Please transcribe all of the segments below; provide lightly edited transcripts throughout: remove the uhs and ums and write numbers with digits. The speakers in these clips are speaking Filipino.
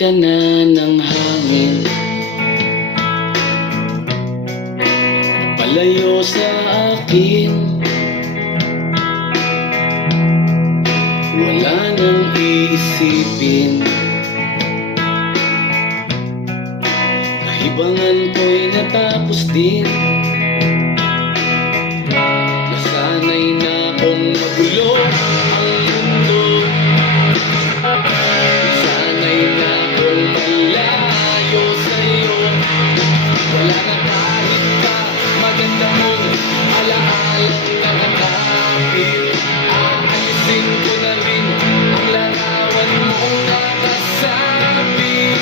ka na ng hangin, palayo sa akin. Wala nang iisipin, kahibangan ko'y natapos din. Nasanay na akong magulo ang mundo, nasanay na akong malayo sa'yo. Wala na kahit pa maganda mong alaalang nakakapit. Aalisin ko na rin ang larawan mong nakasabit,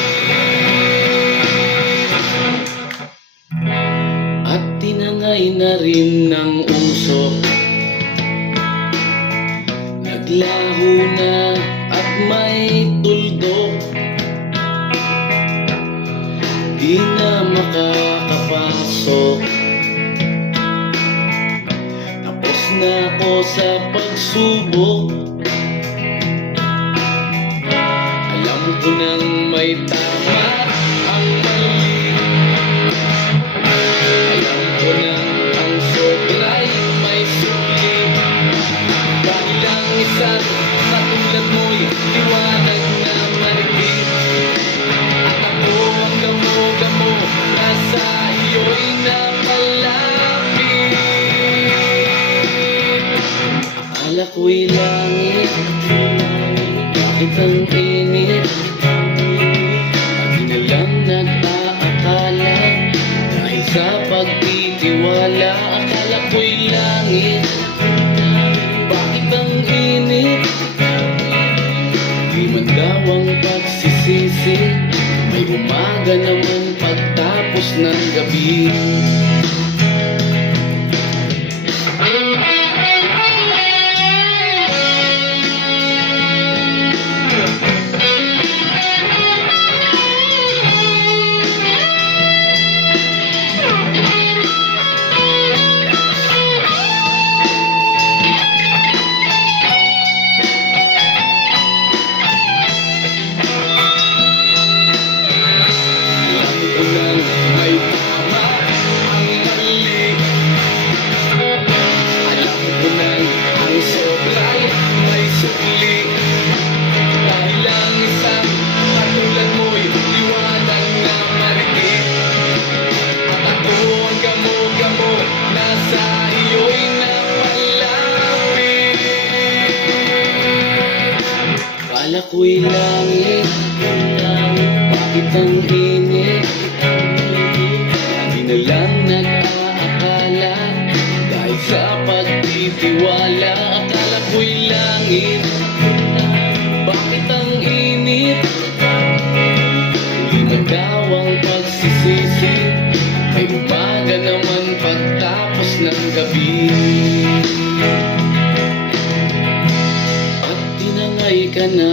at tinangay na rin ng usok. Naglaho na at may tuldok, di na makakapasok. Tapos na ako sa pagsubok, alam ko nang may tama ang mali. Alam ko nang ang sobra'y may suli. Dahil ang isang katulad mo'y liwanag na mariting, at ako ang gamo-gamo na sa iyo'y napalapit. Akala ko'y langit, bakit ang init? Lagi na lang nag-aakala, dahil sa pagtitiwala. Akala ko'y langit, bakit ang init? Di man daw ang pagsisisi, may umaga naman pagtapos ng gabi. Akala ko'y langit, bakit ang init? Lagi na lang nag-aakala, dahil sa pagtitiwala. Akala ko'y langit, bakit ang init? Di man daw ang pagsisisi, may umaga naman pagtapos ng gabi. At tinangay ka na